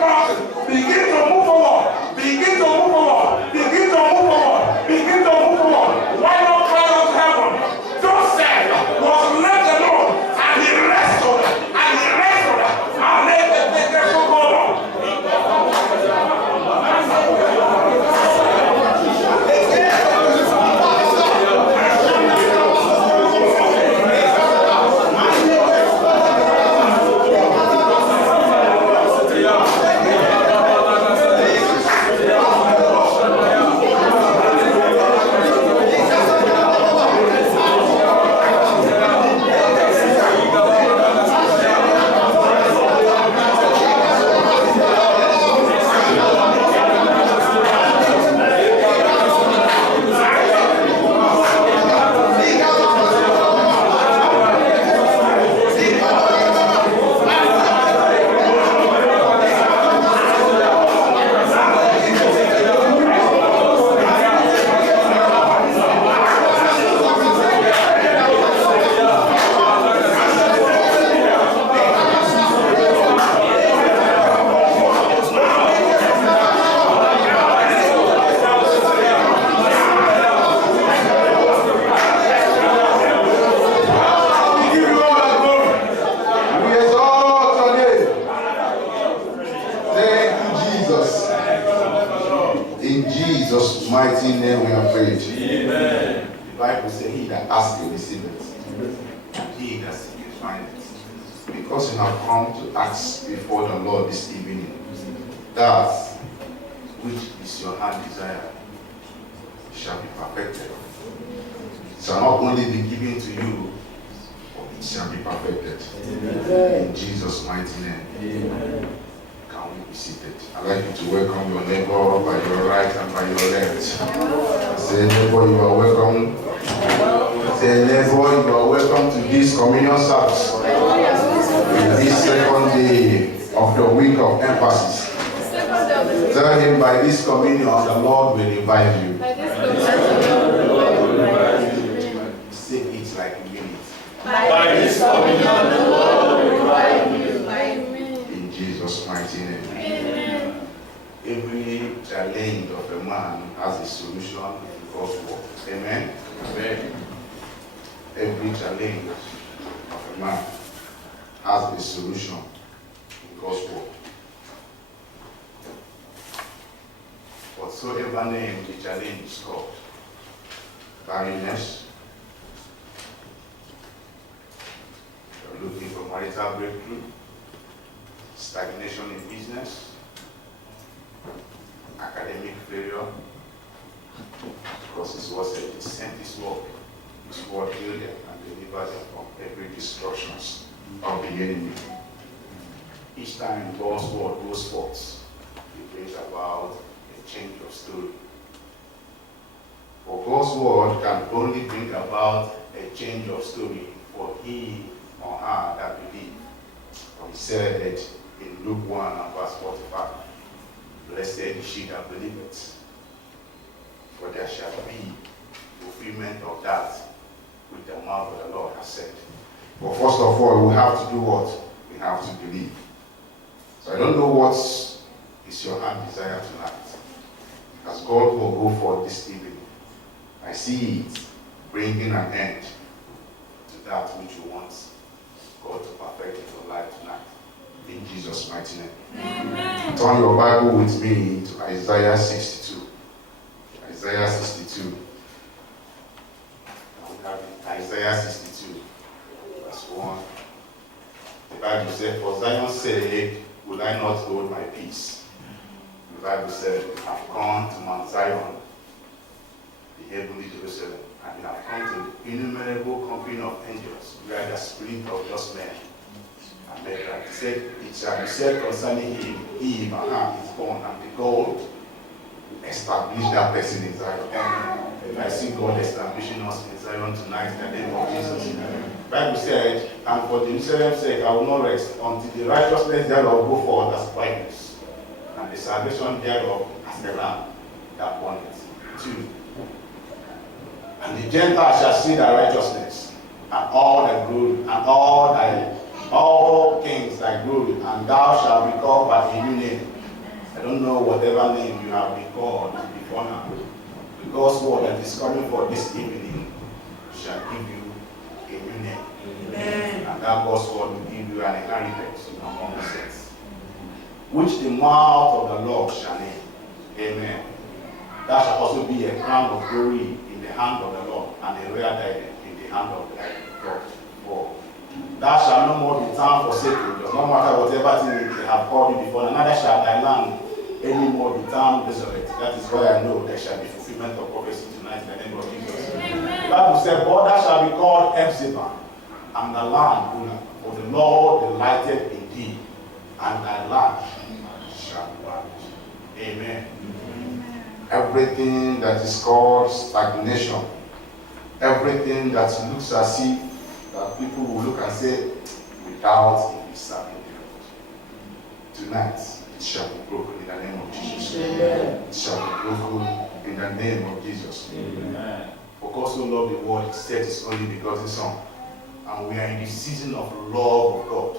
mountain. Begin to move forward. Begin to move forward. Begin to move forward. Begin to move forward. Why not cry unto heaven? Joseph was left alone and he wrestled and he wrestled and let the people go on. Turn your Bible with me to Isaiah 62. Isaiah 62. Isaiah 62, verse 1. The Bible said, for Zion's sake will I not hold my peace. The Bible said, I've gone to Mount Zion, the heavenly Jerusalem, and I've come to the innumerable company of angels, where the spirit of just men. And he said, it shall be said concerning him, he, Abraham, is born, and the God establish that person in Zion. And I see God establishing us in Zion tonight in the name of Jesus. The Bible said, and for Jerusalem's sake I will not rest until the righteousness thereof go forth as brightness, and the salvation thereof as the lamb that burneth. 2. And the Gentiles shall see thy righteousness, and all thy glory, and all thy all kings thy glory, and thou shalt be called by a new name. I don't know whatever name you have been called before now. The God's word that is coming for this evening shall give you a new name. Amen. And that God's word will give you an inheritance among the saints, which the mouth of the Lord shall name. Amen. That shall also be a crown of glory in the hand of the Lord, and a royal diadem in the hand of God. For thou shalt no more be town forsaken. Does not matter whatever thing they have called you before, neither shall thy land any more be town desolate. That is why I know there shall be fulfillment of prophecy tonight in the name of Jesus. Amen. The Bible said, but thou shalt be called Hephzibah, and the land owner, for the Lord delighted in thee, and thy land shall flourish. Amen. Amen. Everything that is called stagnation, everything that looks as if that people will look and say, without him is serving the Lord. Tonight, it shall be broken in the name of Jesus. Amen. It shall be broken in the name of Jesus. Amen. For God so loved the world, he sent his only begotten Son. And we are in the season of love of God.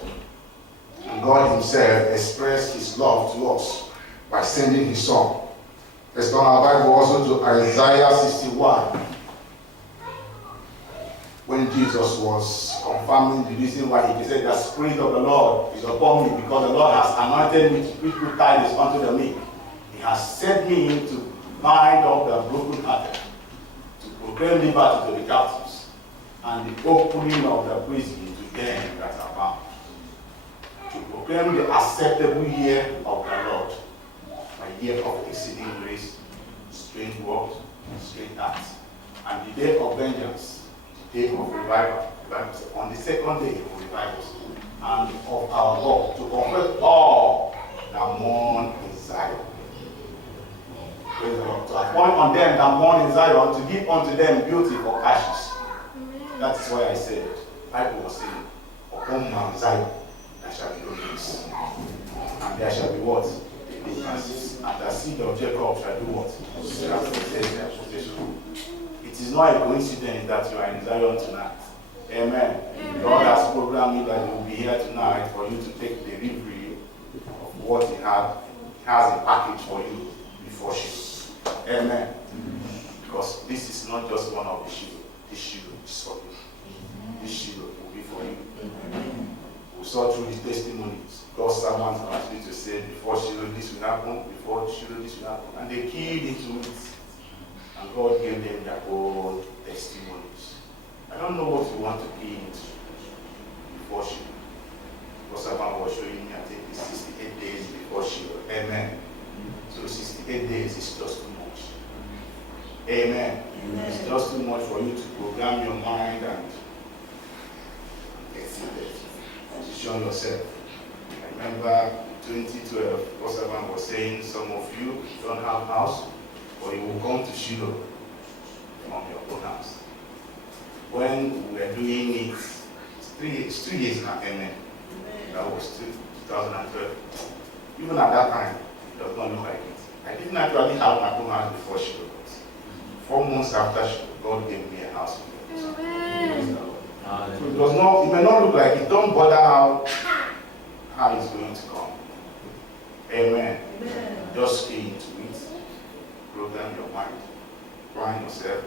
And God himself expressed his love to us by sending his Son. Let's turn our Bible also to Isaiah 61. When Jesus was confirming the reason why he said, the Spirit of the Lord is upon me, because the Lord has anointed me to preach good tidings unto the meek. He has sent me to bind up the brokenhearted, to proclaim liberty to the captives, and the opening of the prison to them that are bound, to proclaim the acceptable year of the Lord, a year of exceeding grace, strange works, strange acts, and the day of vengeance, day of revival. On the second day of revival, and of our God, to comfort all that mourn in Zion. Praise the Lord. To appoint on them that mourn in Zion, to give unto them beauty for ashes. That is why I said, Bible was saying, upon Mount Zion there shall be no peace, and there shall be what? Deliverances. And the seed of Jacob shall do what? Shall possess their possession. It is not a coincidence that you are in Zion tonight. Amen. God has programmed me that you will be here tonight for you to take delivery of what he has a package for you before Shiloh. Amen. Because this is not just one of the Shiloh. This Shiloh is for you. This Shiloh will be for you. We saw through the testimonies, God's servants are actually to say, before Shiloh this will happen, before Shiloh this will happen. And they keyed into it. And God gave them their own testimonies. I don't know what you want to key into before Shiloh. God's servant was showing me, I think it's 68 days before Shiloh. Amen. So 68 days is just too much. Amen. It's just too much for you to program your mind and position yourself. I remember 2012, God's servant was saying, some of you don't have house, but you will come to Shiloh from your own house. When we were doing it, it's 2 years now, amen. That was 2012. Even at that time, it does not look like it. I didn't actually have my own house before Shiloh. 4 months after Shiloh, God gave me a house. So it does not, it may not look like it. Don't bother how it's going to come. Amen. Just key into it. Program your mind. Grind yourself.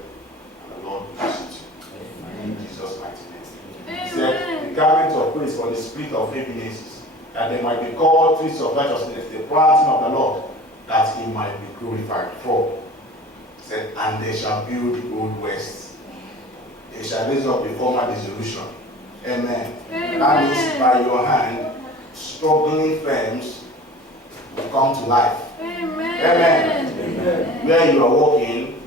And the Lord will visit you. In Jesus' mighty name. He said, the garment of praise for the spirit of heaviness, that they might be called trees of righteousness, the planting of the Lord, that he might be glorified. For he said, and they shall build the old west. They shall raise up the former dissolution. Amen. That means by your hand, struggling firms will come to life. Amen. Amen. Where you are walking,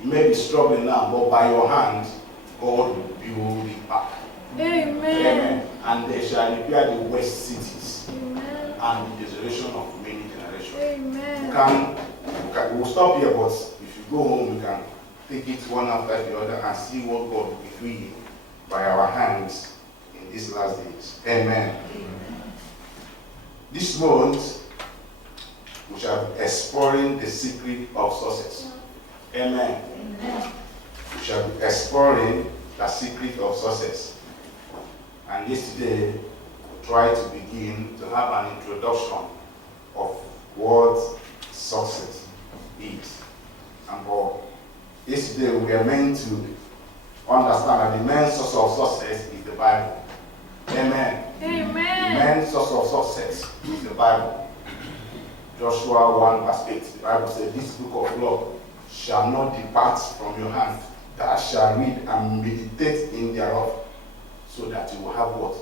you may be struggling now, but by your hand, God will build it back. Amen. Amen. And they shall repair the waste cities. Amen. And the desolation of many generations. Amen. We'll stop here, but if you go home, you can take it one after the other and see what God will be doing by our hands in these last days. Amen. Amen. This month, we shall be exploring the secret of success. Amen. Amen. We shall be exploring the secret of success. And yesterday, we tried to begin to have an introduction of what success is. And for yesterday, we are meant to understand that the main source of success is the Bible. Amen. Amen. The main source of success is the Bible. Joshua 1 verse 8, the Bible says, this book of law shall not depart from your hand. Thou shalt read and meditate in thereof, so that you will have what?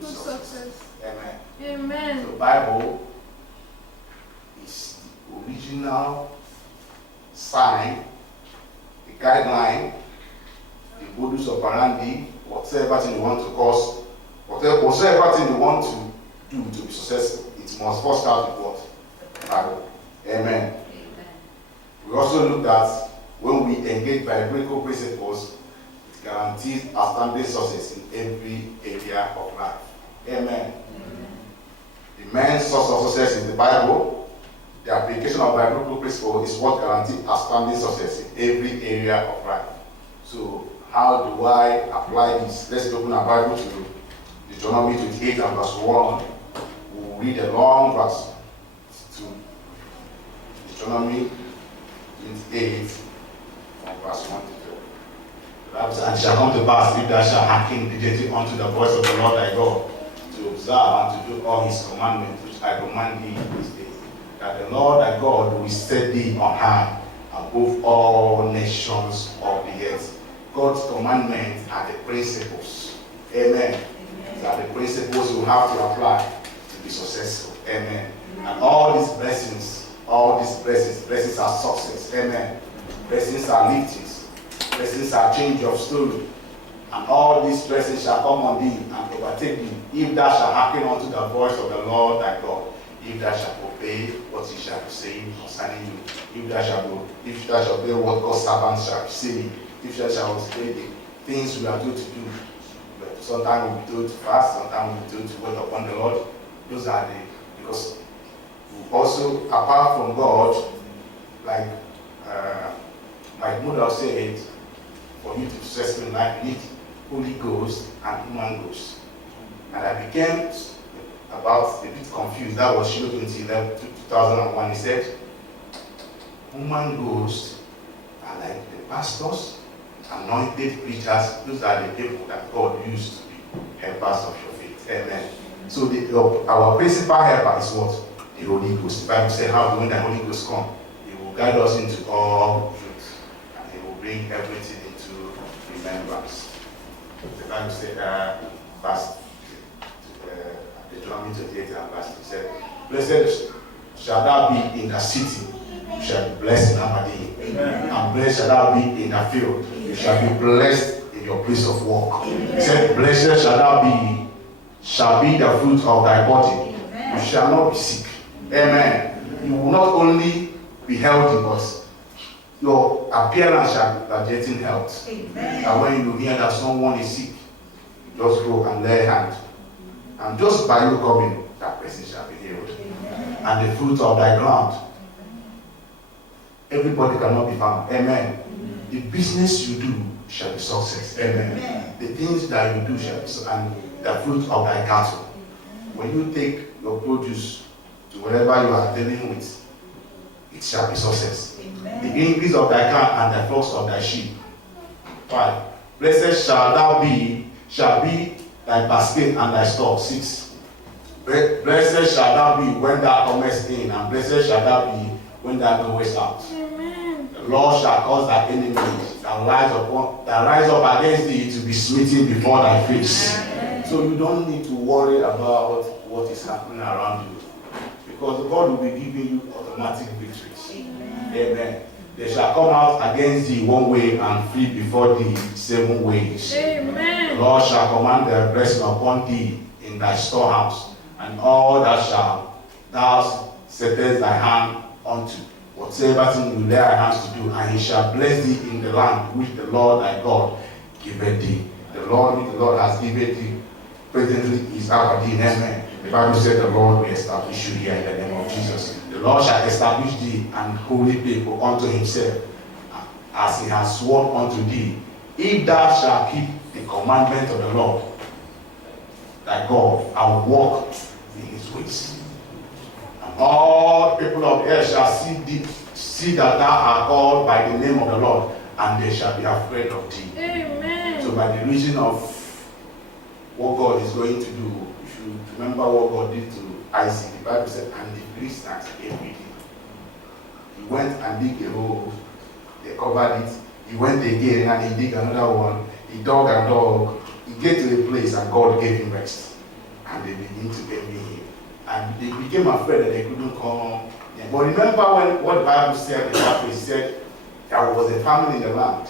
Good success. Amen. Amen. The Bible is the original sign, the guideline, the modus operandi, whatever thing you want to cause, whatever thing you want to do to be successful, it must first start with what? Bible. Amen. We also looked at when we engage biblical principles, it guarantees outstanding success in every area of life. Amen. The main source of success is the Bible. The application of biblical principles is what guarantees outstanding success in every area of life. So, how do I apply this? Let's open our Bible to Deuteronomy 28 and verse 1. We'll read a long verse to Deuteronomy 28 from verse 1 to 2. The Bible says, and it shall come to pass, if thou shalt hearken diligently unto the voice of the Lord thy God, to observe and to do all his commandments which I command thee this day, that the Lord thy God will set thee on high above all nations of the earth. God's commandments are the principles. Amen. These are the principles you have to apply to be successful. Amen. And all these blessings are success. Amen. Blessings are liftings. Blessings are change of story. And all these blessings shall come on thee and overtake thee, if thou shalt hearken unto the voice of the Lord thy God, if thou shalt obey what he shall be saying concerning you, if thou shalt obey what God's servants shall be saying, if thou shalt obey the things we are told to do. Sometimes we'll be told to fast, sometimes we'll be told to wait upon the Lord. Those are because we also, apart from God, like my mother said, for you to successful in life, you need Holy Ghost and human ghost. And I became a bit confused. That was Shiloh 2001. He said, human ghosts are like the pastors, anointed preachers. Those are the people that God used to be helpers of your faith. Amen. So our principal helper is what? The Holy Ghost. The Bible says, how when the Holy Ghost come, he will guide us into all truth, and he will bring everything into remembrance. The Bible said, Deuteronomy 28 and verse 2 said, blessed shall thou be in the city, you shall be blessed in Aberdeen. And blessed shall thou be in the field, you shall be blessed in your place of work. He said, blessed shall be the fruit of thy body. You shall not be sick. Amen. You will not only be healthy, but your appearance shall be radiating health. And when you hear that someone is sick, just go and lay hand. And just by you coming, that person shall be healed. And the fruit of thy ground, everybody cannot be found. Amen. The business you do shall be success. Amen. The things that you do shall be success. And the fruit of thy cattle. When you take your produce to wherever you are dealing with, it shall be success. Amen. The increase of thy cattle and the flocks of thy sheep. 5. Blessed shall be thy basket and thy store. 6. Blessed shall thou be when thou comest in, and blessed shall thou be when thou goest out. Amen. The Lord shall cause thy enemies that rise up against thee to be smitten before thy face. Amen. So you don't need to worry about what is happening around you, because God will be giving you automatic victories. Amen. Amen. They shall come out against thee one way and flee before thee 7 ways. Amen. The Lord shall command their blessing upon thee in thy storehouse, and all that shall thou settest thy hand unto, whatsoever thing you lay thy hands to do, and he shall bless thee in the land which the Lord thy God giveth thee. The Lord which the Lord has given thee presently is Aberdeen. Amen. The Bible said the Lord will establish you here in the name of Jesus. The Lord shall establish thee an holy people unto himself, as he has sworn unto thee, if thou shalt keep the commandment of the Lord thy God, and walk in his ways. And all people of earth shall see that thou art called by the name of the Lord, and they shall be afraid of thee. Amen. So by the reason of what God is going to do, if you remember what God did to Isaac, the Bible said, and the Philistines came with him. He went and dig a hole, they covered it. He went again and he dig another one. He dug and dug. He get to a place and God gave him rest. And they begin to envy him. And they became afraid that they couldn't come. But remember what the Bible said in that place, it said there was a famine in the land.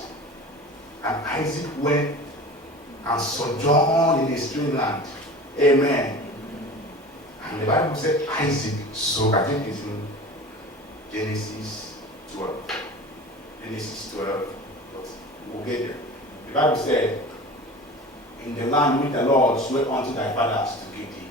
And Isaac went and sojourned in a strange land. Amen. And the Bible said Isaac, so I think it's in Genesis 12. Genesis 12, but we'll get there. The Bible said, in the land which the Lord swore unto thy fathers to give thee.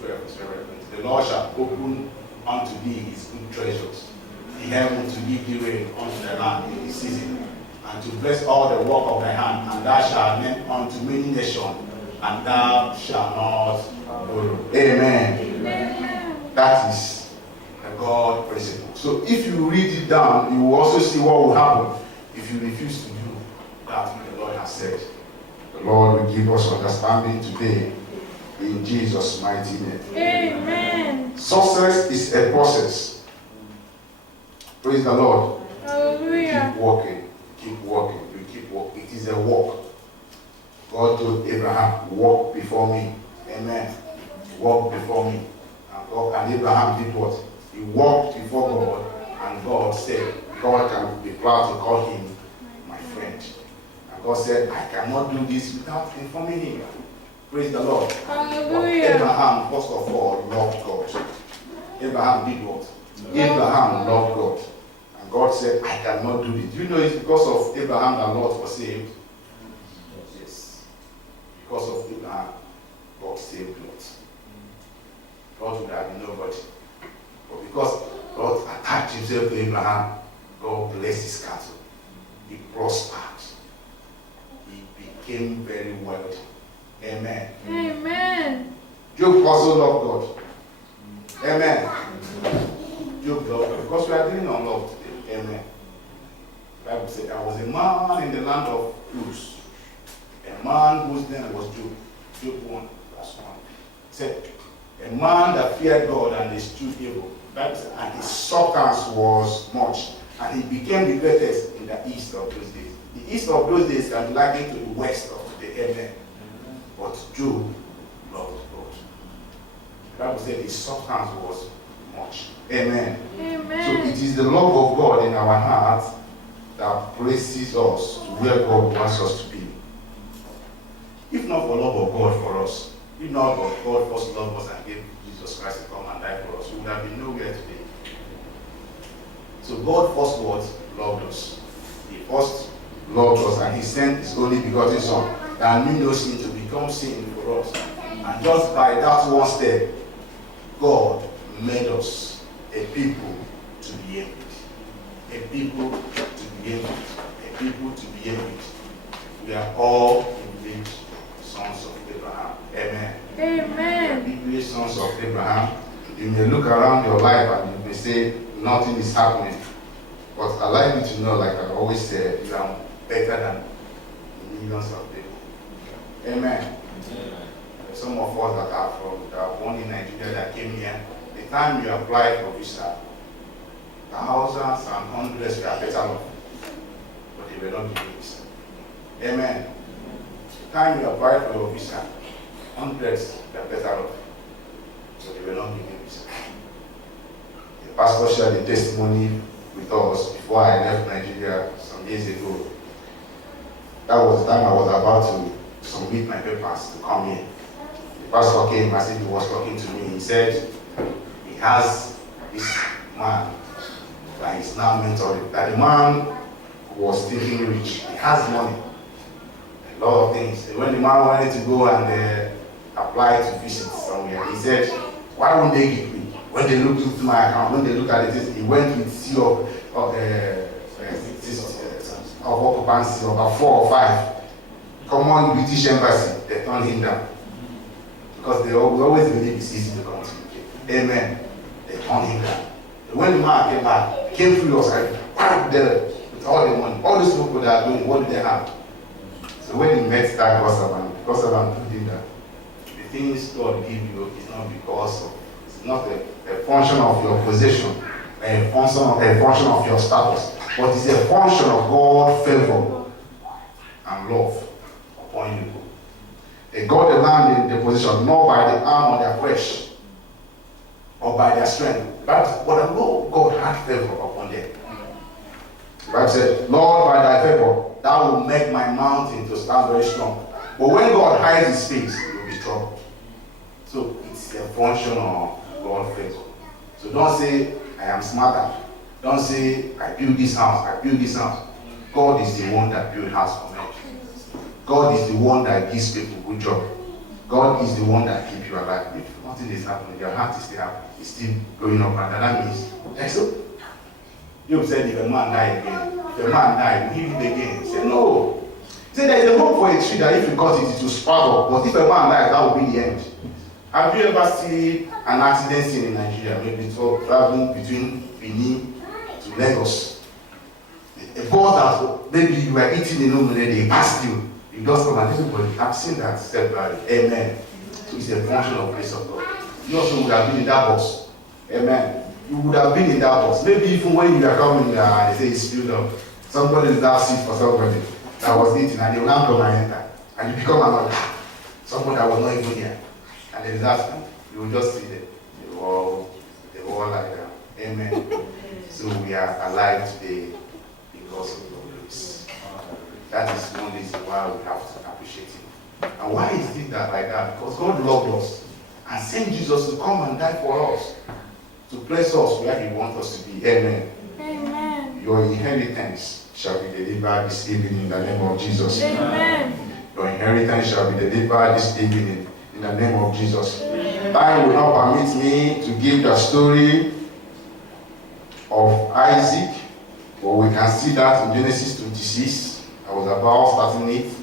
12 is very relevant. The Lord shall open unto thee his good treasures, the heaven to give thee rain unto the land in his season, and to bless all the work of thy hand, and thou shalt lend unto many nations, and thou shalt not borrow. Amen. Amen. That is the God principle. So if you read it down, you will also see what will happen if you refuse to do that which the Lord has said. The Lord will give us understanding today in Jesus' mighty name. Amen. Success is a process. Praise the Lord. Hallelujah. Keep walking. Keep walking. You keep walking. It is a walk. God told Abraham, walk before me. Amen. Walk before me. And Abraham did what? He walked before God, and God said, God can be proud to call him my friend. And God said, I cannot do this without informing him. Praise the Lord. Hallelujah. But Abraham, first of all, loved God. Abraham did what? Abraham loved God. And God said, I cannot do this. Do you know it's because of Abraham that Lot was saved? Yes. Because of Abraham, God saved Lot. God would have been nobody. But because God attached himself to Abraham, God blessed his cattle. He prospered. He became very wealthy. Amen. Amen. Job also loved God. Amen. Job loved God because we are dealing on love today. Amen. The Bible said there was a man in the land of Uz, a man whose name was Job. Job 1, verse 1. It said, a man that feared God and eschewed evil. Bible said, and his substance was much, and he became the greatest in the east of those days. The east of those days can be likened to the west of today. Amen. But Job loved God. The Bible said his substance was much. Amen. Amen. So it is the love of God in our hearts that places us to where God wants us to be. If not for love of God for us, if not for God first loved us and gave Jesus Christ to come and die for us, we would have been nowhere today. So God first loved us. He first loved us, and he sent his only begotten Son, that knew no sin, to become sin for us. And just by that one step, God made us a people to be envied. A people to be envied. A people to be envied. We are all indeed sons of Abraham. Amen. Amen. We are indeed sons of Abraham. You may look around your life and you may say nothing is happening. But I'd like you to know, like I always say, you are better than millions of people. Amen. Some of us that are born in Nigeria that came here, the time you applied for visa, thousands and hundreds were better off, but they were not given visa. Amen. The time you applied for your visa, hundreds were better off, so they were not given visa. The pastor shared a testimony with us before I left Nigeria some years ago. That was the time I was about to submit my papers to come in. The pastor came as if he was talking to me. He said he has this man that is now mentoring. That the man was thinking rich. He has money. A lot of things. When the man wanted to go and apply to visit somewhere, he said, why won't they give me? When they look into my account, when they look at it, he went with CEO of occupancy, about 4 or 5. Common British embassy, they they turned him down. Because they always believe it's easy to come to UK. Amen. They turned him down. When the man came back, he came furious, like, there with all the money. All these people that are doing, what do they have? So when he met that God servant told him that the things God give you is not because of, it's not a function of your position, a function of your status, but it's a function of God's favor and love upon you. They got the land in the position not by the arm or their flesh or by their strength, but the Lord God had favor upon them. The Bible said, Lord, by thy favor, thou will make my mountain to stand very strong. But when God hides his face, you will be troubled. So it's a function of God's favor. So don't say, I am smarter. Don't say, I build this house, I build this house. God is the one that builds house for men. God is the one that gives people good job. God is the one that keeps you alive. If nothing is happening, your heart is still happy. It's still going up, and that means, like so. Job said, if a man die again, if a man die, will he live again? He said, no. He said, there is a hope for a tree that if you cut it, it will sprout up. But if a man dies, that will be the end. Have you ever seen an accident scene in Nigeria? Maybe traveling between Benin to Lagos. A bus that maybe you were eating in Omen, they passed you. You just come and everybody. I've seen that separately. Amen. So it's a function of grace of God. You also would have been in that bus. Amen. You would have been in that bus. Maybe even when you are coming there, they say it's filled up. Somebody is that seat for somebody that was eating, and they will now come and enter. And you become another. Somebody that was not even here. And there is that, you will just see them. They all like that. Amen. So we are alive today because of God's grace. That is one reason why we have to appreciate Him. And why is it that like that? Because God loved us and sent Jesus to come and die for us, to place us where He wants us to be. Amen. Amen. Your inheritance shall be delivered this evening in the name of Jesus. Amen. Your inheritance shall be delivered this evening in the name of Jesus. Time will not permit me to give the story of Isaac, but we can see that in Genesis 26. I was about starting it.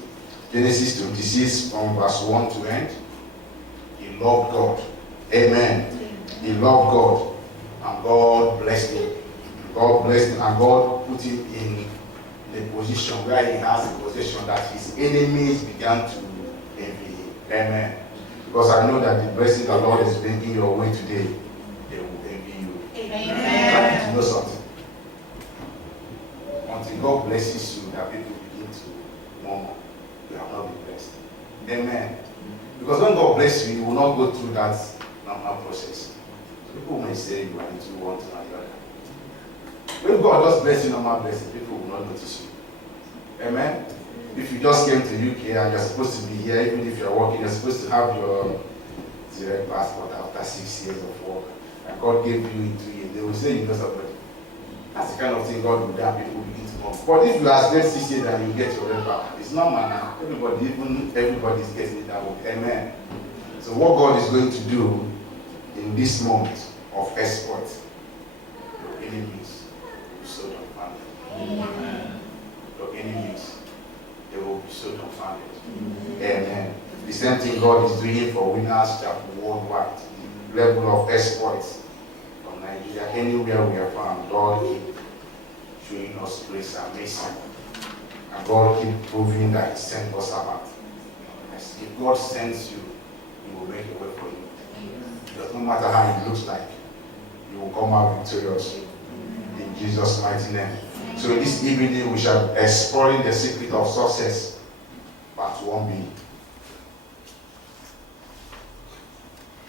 Genesis 26 from verse 1 to end. He loved God. Amen. He loved God. And God blessed him. God blessed him, and God put him in a position where he has a position that his enemies began to envy him. Amen. Because I know that the blessing the Lord is bringing your way today, they will envy you. Amen. You know something? Until God blesses you, that people begin to murmur, you have not been blessed. Amen. Because when God bless you, you will not go through that normal process. People may say you are into one thing or the other. When God just bless you, normal blessing, people will not notice you. Amen. If you just came to UK and you're supposed to be here, even if you're working, you're supposed to have your direct passport after 6 years of work, and God gave you in 2 years, they will say you know somebody. That's the kind of thing God will have people begin to come. But if you are spent 6 years and you get your red back, it's normal now. Everybody is getting it that way. Amen. So what God is going to do in this month of export, your enemies will be so confounded. Amen. Your enemies, they will be so confounded. Amen. The same thing God is doing for Winners Chapel worldwide. The level of exploits from Nigeria, anywhere we are found, God keep showing us grace and mercy. And God keep proving that He sent us about. If God sends you, He will make a way for you. It doesn't matter how it looks like, you will come out victorious. In Jesus' mighty name. So this evening we shall be exploring the secret of success. Part 1b.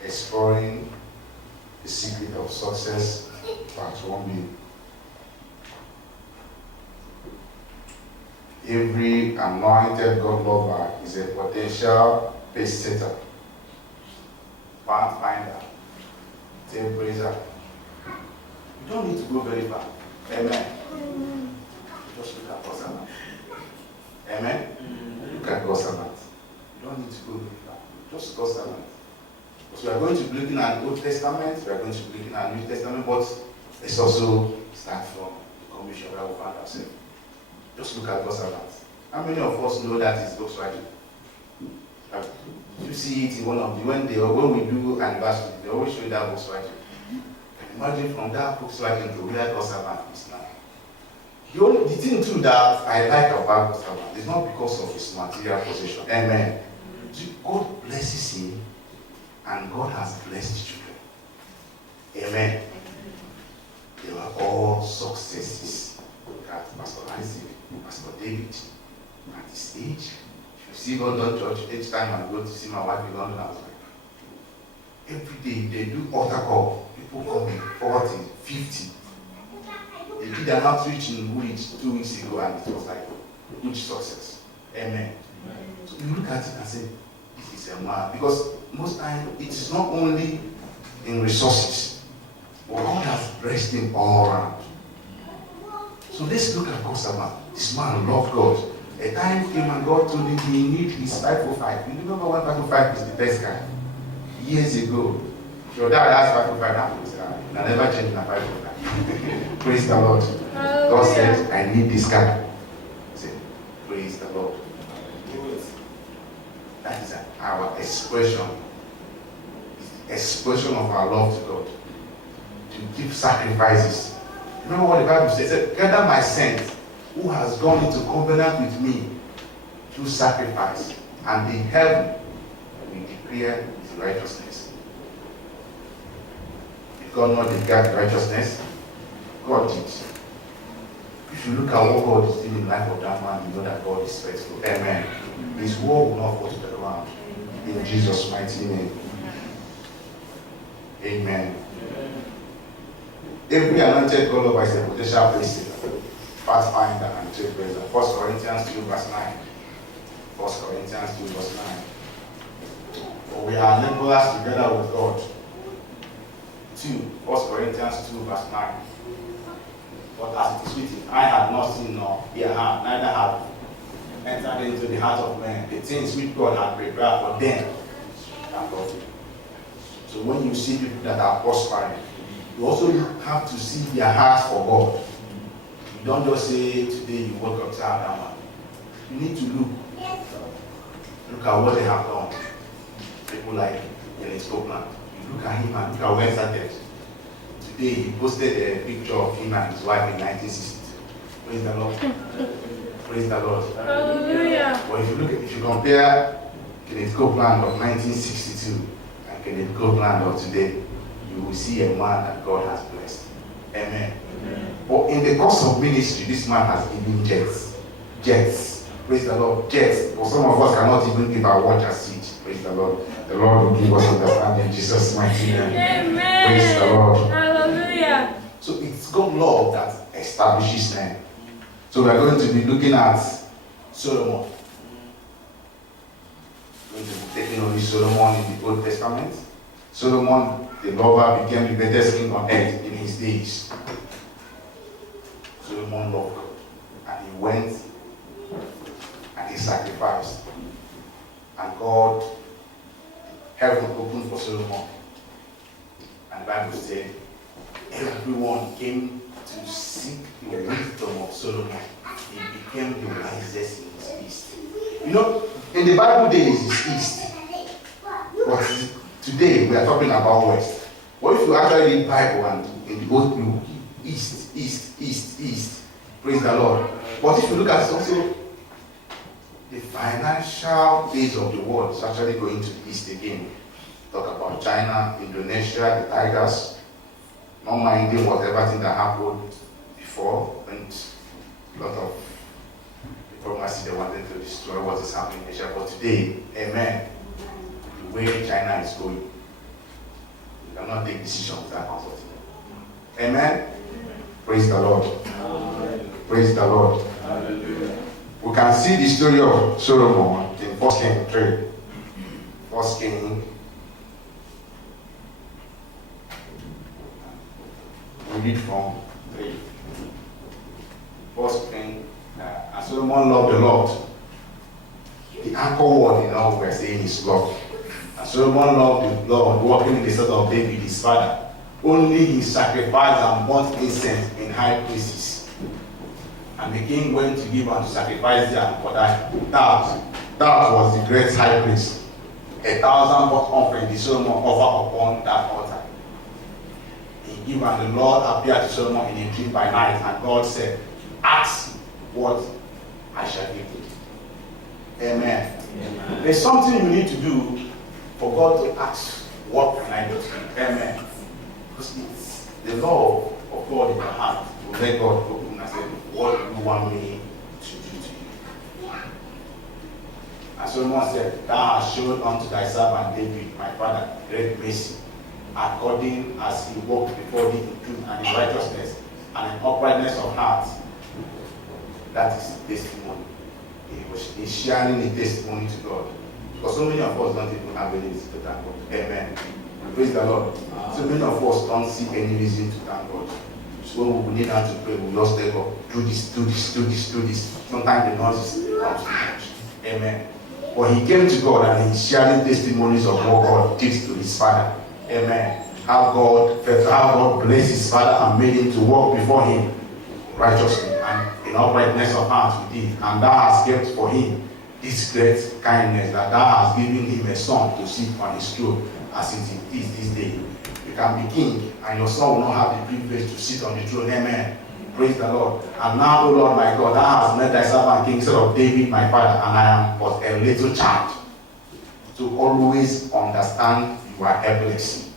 Exploring the secret of success. Part 1b. Every anointed God lover is a potential pace setter, pathfinder, trailblazer. You don't need to go very far. Amen. Just look at God's servant. Amen. Look at God's servant. You don't need to go very far. Just God's servant. Because we are going to be looking at the Old Testament, we are going to be looking at the New Testament, but let's also start from the commission where we find ourselves. Just look at God's servant. How many of us know that is Volkswagen? You see it in one of the when we do anniversary, they always show that Volkswagen. Imagine from that Volkswagen to where God servant is now. The thing too that I like about God servant is not because of his material possession. Amen. God blesses him, and God has blessed his children. Amen. They were all successes. That Pastor Isaac, Pastor David, at this age, if you see London Church, each time I go to see my wife in London, I was like, every day they do altar call. People come in 40, 50. They did an outreach in Woolwich 2 weeks ago, and it was like huge success. Amen. So you look at it and say, this is a man. Because most times it is not only in resources, but God has blessed him all around. So let's look at Kosama. This man loved God. A time came and God told him he needed his 505. You remember when 505 is the best guy? Years ago. Your dad has 505 now. I never changed my 505. Praise the Lord. God said, I need this guy. He said, praise the Lord. That is our expression. It's the expression of our love to God. To give sacrifices. Remember what the Bible says? It said, gather my saints who has gone into covenant with me through sacrifice, and in heaven we declare his righteousness. If God not declared righteousness, God did. If you look at what God is doing in the life of that man, you know that God is faithful. Amen. His word will not fall to the ground. In Jesus' mighty name. Amen. Every anointed God is a potential blessing. Pathfinder and trailblazer. 1 Corinthians 2 verse 9. 1 Corinthians 2 verse 9. For we are laborers together with God. 1 Corinthians 2 verse 9. But as it is written, I have not seen nor ear heard, neither have entered into the heart of man the things which God had prepared for them that love him. So when you see people that are prospering, you also have to see their hearts for God. You don't just say today you woke up tired that one. You need to look at what they have done. People like Dennis Copeland. You look at him and look at where he started. Today he posted a picture of him and his wife in 1962. Praise the Lord. Praise the Lord. Hallelujah. But if you compare Kenneth Copeland of 1962 and Kenneth Copeland of today, you will see a man that God has blessed. Amen. Amen. But in the course of ministry, this man has given jets. Jets. Praise the Lord. Jets. But some of us cannot even give our watch a seat. Praise the Lord. The Lord will give us understanding in Jesus' mighty name. Amen. Praise the Lord. Hallelujah. So it's God's love that establishes men. So we are going to be looking at Solomon. We're going to be taking only Solomon in the Old Testament. Solomon, the lover, became the greatest king on earth in his days. Solomon loved God. And he went and he sacrificed. And God, heaven opened for Solomon. And the Bible said, everyone came to seek the wisdom of Solomon. He became the wisest in his east. You know, in the Bible days, it's east. But today, we are talking about west. What if you actually read Bible and in the old New east, east, east, east? Praise the Lord. But if you look at it also, the financial base of the world is actually going to the east again. Talk about China, Indonesia, the tigers, not minding whatever thing that happened before, and a lot of diplomacy they wanted to destroy what is happening in Asia. But today, amen, the way China is going, you cannot take decisions without consulting. Amen? Praise the Lord. Hallelujah. Praise the Lord. Hallelujah. We can see the story of Solomon in 1 Kings 3. 1 Kings. We read from 3. 1 Kings. And Solomon loved the Lord. The anchor word in all we're saying is love. And Solomon loved the Lord, walking in the steps of David, his father. Only he sacrificed and burnt incense in high places. And the king went to give and to sacrifice there for that. Now, That was the great high priest. 1,000 burnt offering the Solomon offered upon that altar. He gave, and the Lord appeared to Solomon in a dream by night, and God said, ask what I shall give you. Amen. Amen. There's something you need to do for God to ask, what can I do to you? Amen. Because it's the love of God in your heart will let God open and say, what do you want me to do to you? And Solomon said, thou hast showed unto thy servant David, my father, great mercy, according as he walked before thee in truth and in righteousness and in uprightness of heart. That is testimony. He's sharing a testimony to God. Because so many of us don't even have any reason to thank God. Amen. Praise the Lord. So many of us don't see any reason to thank God. So when we need to pray, we just tell God, do this, do this, do this, do this. Sometimes the noise comes too much. Amen. But he came to God and he's sharing testimonies of what God did to his father. Amen. How God blessed his father and made him to walk before him righteously and in uprightness of heart with him. And thou hast kept for him this great kindness, that thou hast given him a son to sit on his throne, as it is this day. You can be king, and your son will not have the privilege to sit on the throne. Amen. Praise the Lord. And now, O Lord my God, thou hast made thy servant king instead of David my father, and I am but a little child. To always understand you are helpless.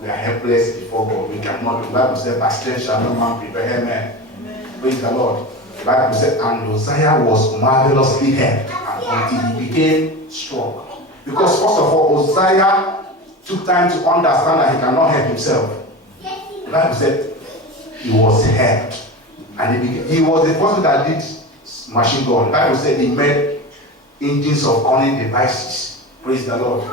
We are helpless before God. We cannot. The Bible said, by strength shall no man prepare. Amen. Amen. Praise the Lord. The Bible said, and Uzziah was marvelously helped until he became strong. Because first of all, Uzziah took time to understand that he cannot help himself. The Bible said he was helped. And he was the person that did machine gun. The Bible said he made engines of cunning devices. Praise the Lord.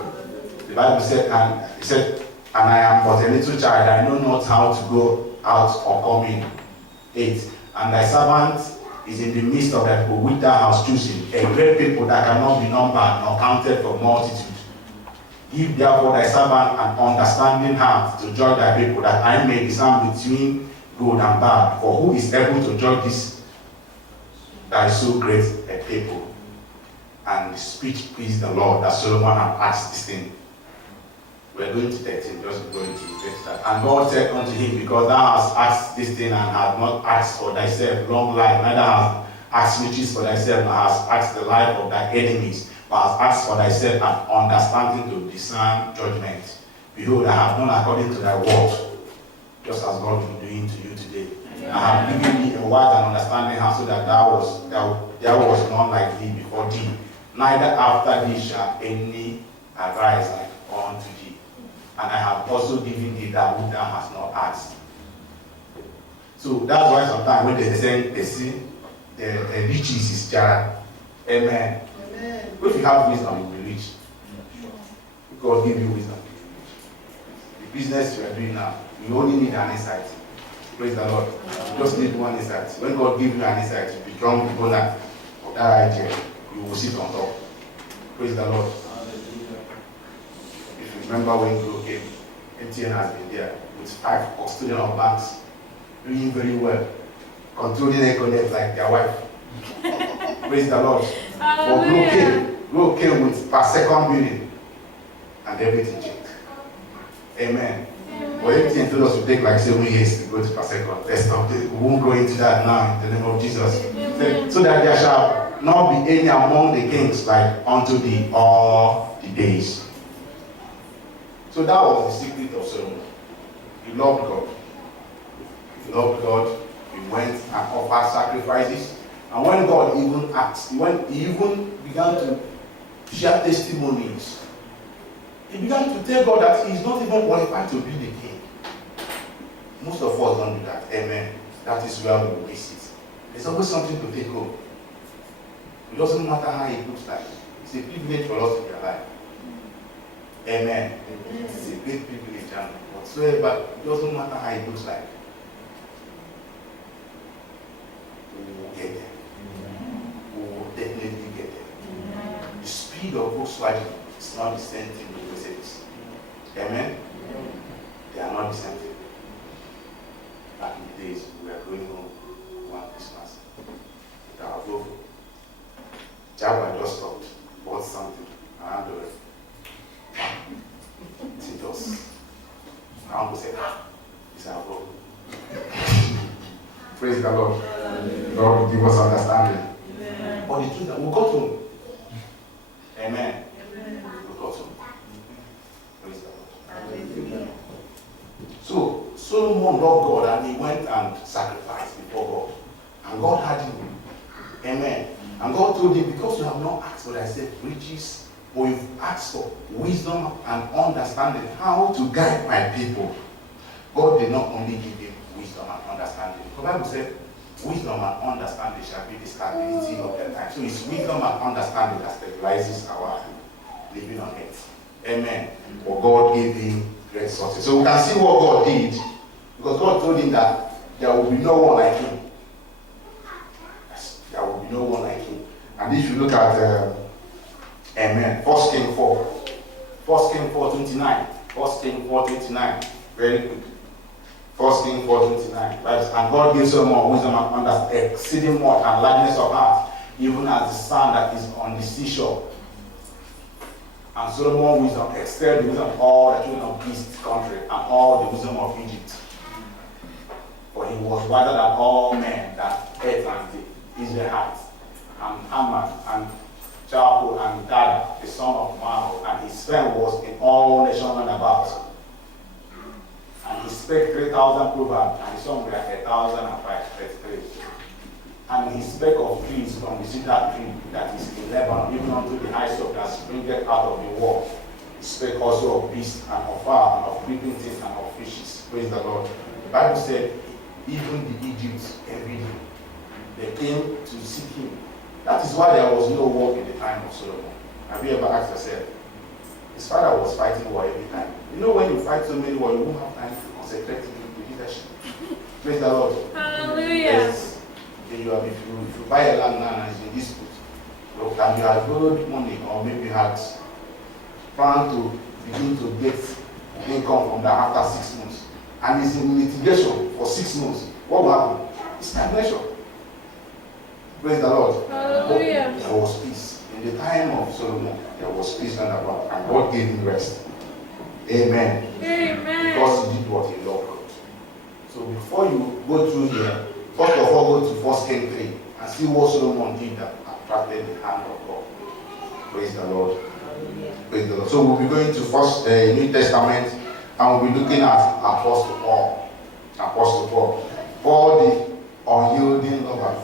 The Bible said, and he said, and I am but a little child, I know not how to go out or come in. 8. And thy servant is in the midst of thy people, which thou hast chosen, a great people that cannot be numbered nor counted for multitude. Give therefore thy servant an understanding heart to judge thy people, that I may discern between good and bad. For who is able to judge this thy so great a people? And the speech pleased the Lord, that Solomon had asked this thing. We're going to 13, just going to get that. And God said unto him, because thou hast asked this thing and hast not asked for thyself long life, neither hast asked riches for thyself, nor hast asked the life of thy enemies, but hast asked for thyself an understanding to discern judgment. Behold, I have done according to thy word, just as God will be doing to you today. Amen. I have given thee a wise and understanding heart, so that there was none like thee before thee, neither after thee shall any arise like unto thee. And I have also given thee that which thou hast not asked. So that's why sometimes when they see the riches is jar. Amen. Amen. If you have wisdom, you will be rich. God give you wisdom. The business you are doing now, you only need an insight. Praise the Lord. You just need one insight. When God gives you an insight, you become the owner of that idea. You will sit on top. Praise the Lord. Remember when Glo came, MTN has been there with 5 custodian of banks, doing very well, controlling Econet like their wife. Praise the Lord. But Glo came with per second billing, and everything changed. Amen. But MTN told us to take like 7 years to go to per second. Let's stop. We won't go into that now in the name of Jesus. So that there shall not be any among the kings like unto thee all the days. So that was the secret of Solomon. He loved God. He loved God. He went and offered sacrifices. And when God even asked, when he even began to share testimonies, he began to tell God that he is not even qualified to be the king. Most of us don't do that. Amen. That is where we miss it. There's always something to take home. It doesn't matter how it looks like. It's a privilege for us to be alive. Amen. It's a great privilege, and whatsoever, it doesn't matter how it looks like. We will get there. We will definitely get there. The speed of Volkswagen is not the same thing with Mercedes. Amen. They are not the same thing. Back in the days, we were going home one Christmas with our Volvo. Jaguar just stopped, but Praise the Lord. Lord will give us understanding. But the truth that we got home. Amen. We got home. Praise the Lord. So Solomon loved God and he went and sacrificed before God. And God had him. Amen. And God told him, because you have not asked for thyself riches, but you've asked for wisdom and understanding how to guide my people. God did not only give him wisdom and understanding. The Bible said, wisdom and understanding shall be the stability of their time. So it's wisdom and understanding that stabilizes our living on earth. Amen. But God gave him great success. So we can see what God did. Because God told him that there will be no one like him. Yes, there will be no one like him. And if you look at, amen, 1 King 4. 1 King 4:29. 1 King 4:29. Very good. 1 King 4:29. And God gives Solomon wisdom and understanding, exceeding much and largeness of heart, even as the sand that is on the seashore. And Solomon wisdom excelled the wisdom of all the children of this country and all the wisdom of Egypt. For he was wiser than all men that ate and the Israelites, and Haman, and Charcoal, and Dada, the son of Manoah, and his fame was in all nations round about. And he spake 3,000 proverbs, and his song were 1,033. And he spake of trees from the cedar tree that is in Lebanon, even unto the hyssop that springeth out of the wall. He spake also of beasts, and of fowl, and of creeping things, and of fishes. Praise the Lord. The Bible said, even the Egypts every day, they came to seek him. That is why there was no war in the time of Solomon. Have you ever asked yourself? His father was fighting war every time. You know, when you fight so many wars, you won't have time to concentrate in the leadership. Praise the Lord. Hallelujah. Yes. If you buy a land now and it's in dispute, and you had borrowed money, or maybe you had planned to begin to get income from that after 6 months, and it's in litigation for 6 months, what will happen? It's stagnation. Praise the Lord. Hallelujah. There was peace. In the time of Solomon, there was peace and about, and God gave him rest. Amen. Amen. Because he did what he loved God. So before you go through here, first of all, go to 1 King 3 and see what Solomon did that attracted the hand of God. Praise the Lord. Praise the Lord. So we'll be going to first New Testament and we'll be looking at Apostle Paul. Apostle Paul. Paul, the unyielding lover,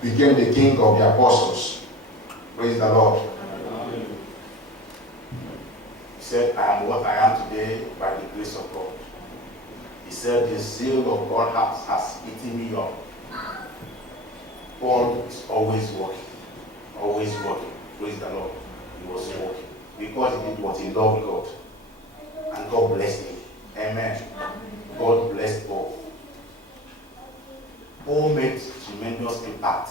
became the king of the apostles. Praise the Lord. He said, I am what I am today by the grace of God. He said, the zeal of God has eaten me up. Paul is always working. Always working. Praise the Lord. He was working. Because he did what he loved God. And God blessed him. Amen. God blessed Paul. Paul made tremendous impact.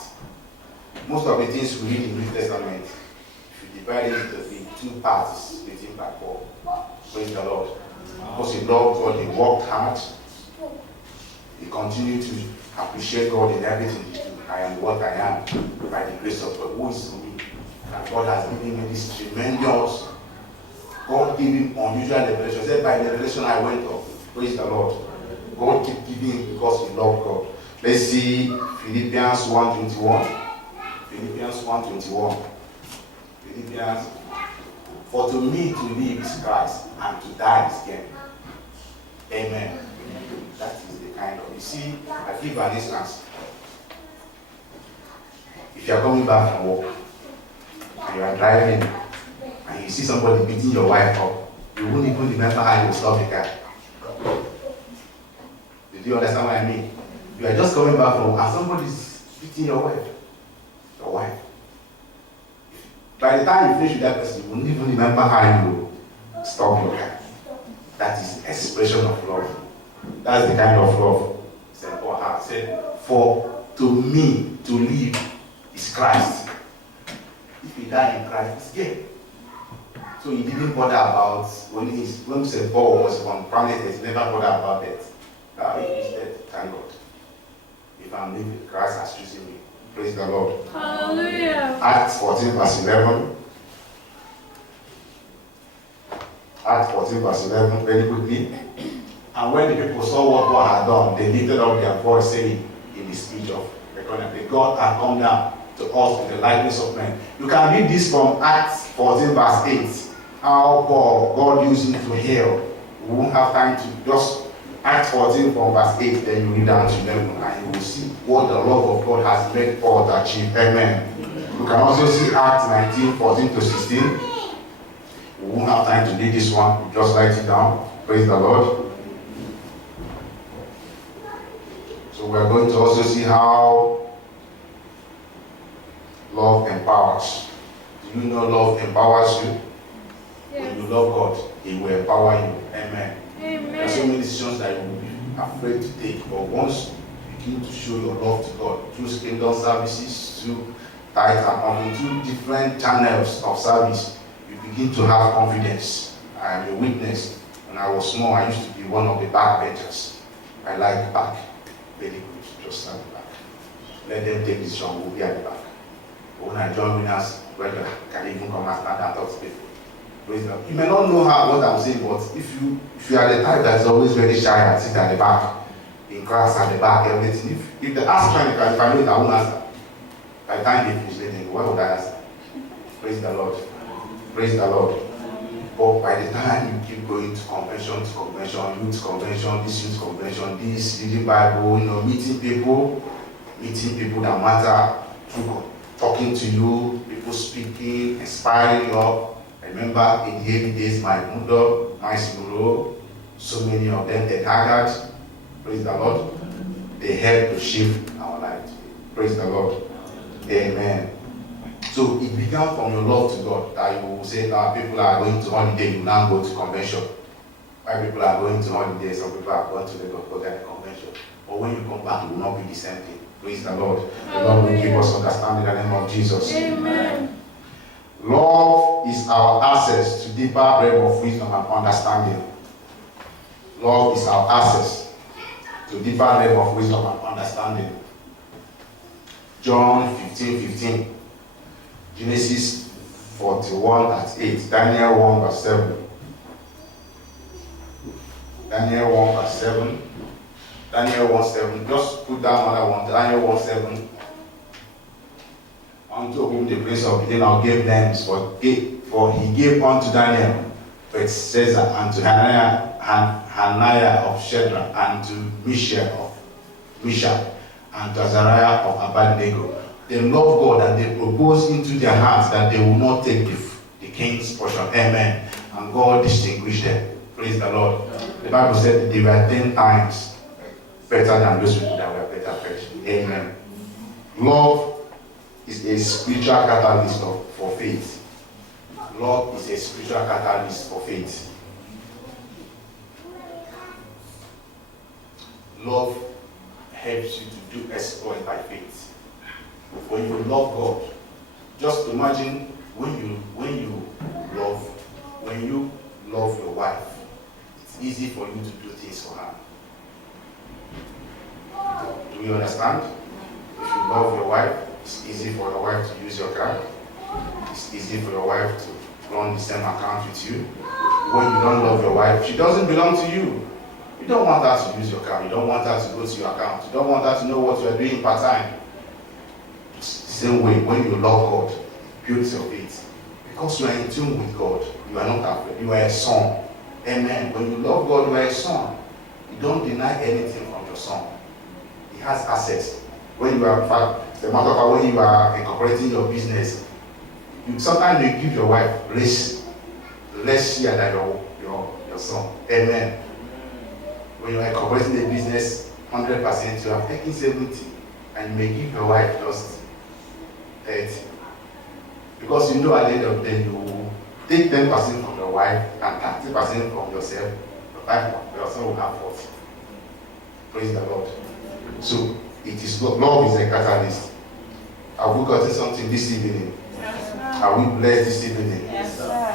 Most of the things we read in the New Testament, if you divide it into the 2 parts, it's written by Paul. Praise the Lord. Because he loved God, he worked hard. He continued to appreciate God in everything he did. I am what I am by the grace of God. Who is me? And God has given me this tremendous, God gave him unusual revelation. He said, by the revelation I went up. Praise the Lord. God keep giving because he loved God. Let's see Philippians 1:21. Philippians 1:21. Philippians, for to me to live is Christ, and to die is gain. Amen. That is the kind of, you see, I give an instance. If you are coming back from work, and you are driving, and you see somebody beating your wife up, you won't even remember how you stop the car. Did you understand what I mean? You are just coming back from work, and somebody is beating your wife. Your wife. By the time you finish with that person, you won't even remember how you stop your car. That is expression of love. That's the kind of love St. Paul has said. For to me to live is Christ. If you die in Christ, it's gain. So he didn't bother about when St. Paul was on planet Earth, he never bothered about death. If he's dead, thank God. If I'm living, Christ has chosen me. Praise the Lord. Hallelujah. Acts 14 verse 11. Acts 14 verse 11, very quickly. And when the people saw what God had done, they lifted up their voice, saying, in the speech of recording that God can come down to us in the likeness of men. You can read this from Acts 14 verse 8. How Paul, God used him to heal. We won't have time to just Acts 14 from verse 8, then you read down to 11 and you will see what the love of God has made Paul to achieve. Amen. You can also see Acts 19, 14 to 16. We won't have time to read this one. Just write it down. Praise the Lord. So we're going to also see how love empowers. Do you know love empowers you? When you love God, He will empower you. Amen. There are so many decisions that you will be afraid to take, but once you begin to show your love to God through kingdom services, through tithe and offering, through different channels of service, you begin to have confidence. I am a witness. When I was small, I used to be one of the backbenchers. I like back. Very good. Just stand back. Let them take this song, we'll be at the back. But when I join winners, brother, can even come and stand and talk to people. Praise God. You may not know what I'm saying, but if you are the type that's always very shy and sit at the back, in class at the back, everything, if they ask me, if I know it, I won't answer. By the time they finish, they think, why would I answer? Praise the Lord. Praise the Lord. But by the time you keep going to convention, youth convention, this youth convention, this reading Bible, meeting people that matter, through talking to you, people speaking, inspiring you up. I remember in the early days, my mother, my Simuro, so many of them, they Haggard, praise the Lord, they helped to shape our lives. Praise the Lord. Amen. So it began from your love to God that you will say, people are going to holiday, you now go to convention. Why people are going to holiday, some people are going to Lagos, go to the convention. But when you come back, it will not be the same thing. Praise the Lord. The Lord will give us understanding in the name of Jesus. Amen. Love is our access to deeper realm of wisdom and understanding. Love is our access to deeper realm of wisdom and understanding. John 15:15. Genesis 41:8, Daniel 1 verse 7. Daniel 1 verse 7. Daniel 1:7. Just put down another one. Daniel 1:7. Unto whom the prince of the now gave names, for he gave unto Daniel, Belshazzar, and to Hananiah of Shadrach, and to Mishael, and to Azariah of Abednego. They love God and they propose into their hearts that they will not take the king's portion. Amen. And God distinguished them. Praise the Lord. The Bible said that they were 10 times better than those people that were better first. Amen. Love is a spiritual catalyst for faith. Love is a spiritual catalyst for faith. Love helps you to do exploit by faith. When you love God, just imagine when you love your wife, it's easy for you to do things for her. Do you understand? If you love your wife, it's easy for your wife to use your car. It's easy for your wife to run the same account with you. When you don't love your wife, she doesn't belong to you. You don't want her to use your car. You don't want her to go to your account. You don't want her to know what you are doing part-time. Same way, when you love God, build your faith. Because you are in tune with God, you are not afraid. You are a son. Amen. When you love God, you are a son. You don't deny anything from your son. He has access. When you are, in fact, the matter of when you are incorporating your business, sometimes you give your wife less share than your son. Amen. When you are incorporating the business 100%, you are taking 70, and you may give your wife just 30. Because you know at the end of the day, you take 10% from your wife and 30% from yourself. Your son will have 40. Praise the Lord. So, love is a catalyst. Have we gotten something this evening? Yes, sir. Are we blessed this evening? Yes, sir.